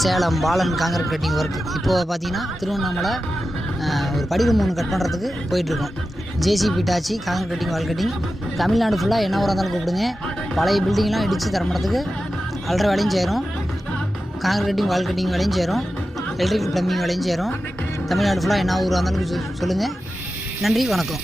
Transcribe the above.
Salem Balan concrete cutting work. இப்போது பார்த்தீங்கன்னா திருவண்ணாமலை ஒரு படிவம் 3 கட் பண்ணுறதுக்கு போயிட்டுருக்கோம். ஜேசிபி ஹிட்டாச்சி காங்கிரீட் கட்டிங் வால் கட்டிங். தமிழ்நாடு ஃபுல்லாக என்ன ஊராக இருந்தாலும் கூப்பிடுங்க. பழைய பில்டிங்லாம் இடித்து தரமாட்டதுக்கு அல்ட்ரா வேலையும் செய்கிறோம். காங்கிரீட் கட்டிங் வால் கட்டிங் வேலையும் செய்கிறோம். எலக்ட்ரிக்கல் ப்ளம்பிங் வேலையும் செய்கிறோம். தமிழ்நாடு ஃபுல்லாக என்ன ஊராக இருந்தாலும் சொல்லுங்கள். நன்றி, வணக்கம்.